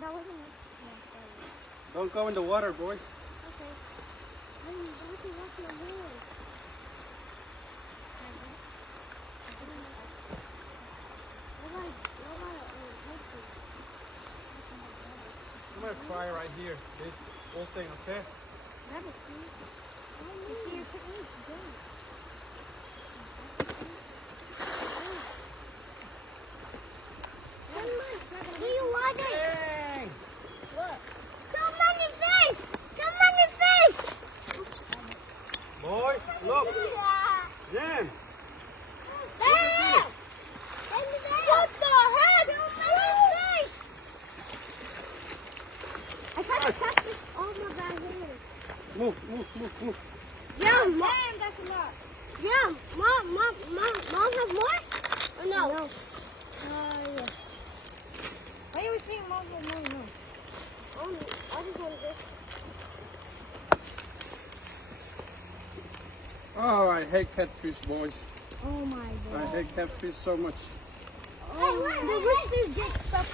that wasn't it. Don't go in the water, boy. Okay. I'm about to wash my hands. I'm gonna try right here. This whole thing, okay? Grab it, please. It's your technique. Go. Do you want it? Dang! What? Come on your face! Come on your face! Boy, look! Jen! There! What the heck? Come on your face! I tried to catch this on my bad hand. Move. Yeah, Mom, that's a lot. Yeah, Mom has more? Or no? No. Yes. Why are you saying Mom has more? No. I just wanted this. Oh, I hate catfish, boys. Oh my I God. hate catfish so much. Hey, the roosters get stuff.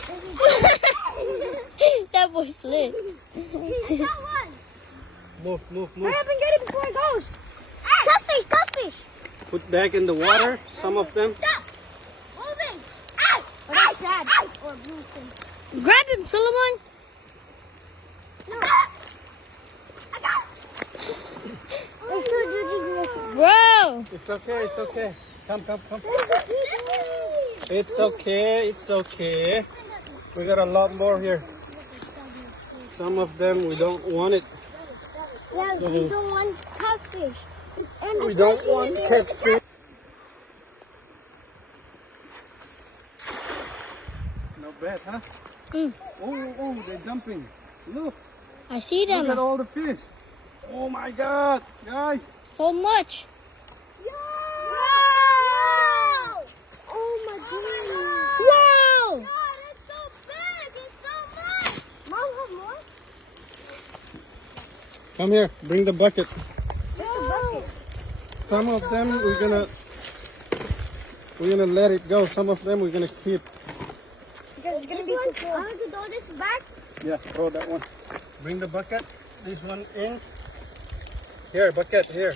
That was lit. I got one. Move. Hurry up and get it before it goes. Cutfish. Put back in the water, some of them. Stop. Moving. Ow. Or that's sad. Or blue thing. Grab him, Solomon. No. I got it. Bro. It's okay. Come. It's okay. We got a lot more here. Some of them we don't want it. Yeah, we don't want catfish. And We don't want catfish. Not bad, huh? Oh, they're dumping. Look I see at them. all the fish. Oh my God, guys. So much. Yo! Oh my goodness. Wow. God, it's so big. It's so much. Mom, have more? Come here, bring the bucket. There's a bucket. Some of them we're gonna let it go. Some of them we're gonna keep. Because it's going to be too full. I'm going to throw this back. Yeah, throw that one. Bring the bucket. This one in. Here, bucket, here.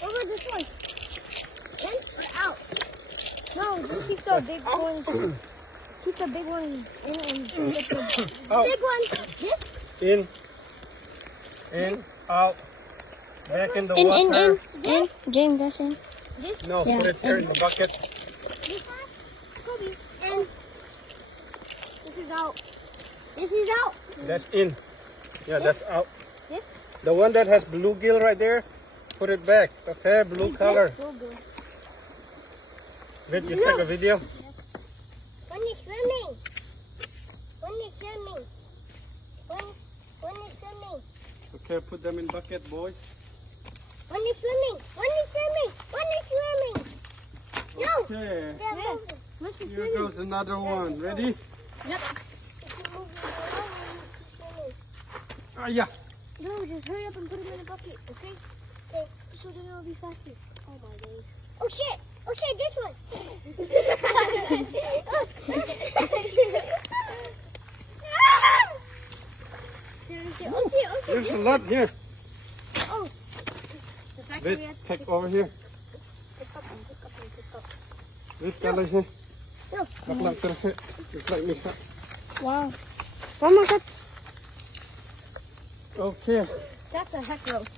What about this one? In or out? No, just keep the big ones. Keep the big ones in and get the Out. big ones. This? In, out. Back in the In. water. James, that's in. No, Yeah, put it here in the bucket. This one? Kobe. And this is out. This is out. That's in. Yeah, that's out. This? The one that has bluegill right there, put it back. Okay, blue color. So good. Did you take a video? When you're swimming. When you're swimming. When you're swimming. Okay, put them in bucket, boys. When you're swimming. When you're swimming. When you're swimming. No. Okay, They're moving. When you're here swimming. goes another one. Ready? Yep. Ah, yeah. No, just hurry up and put them in a bucket, okay? Okay. So then it'll be faster. Oh my days. Oh shit! Oh shit, this one! Oh shit, There's a lot here. Oh. Wait, take over here. Wait, color here. No. Look like this. Look like this. Wow. One more cut. Okay. That's a heck roast.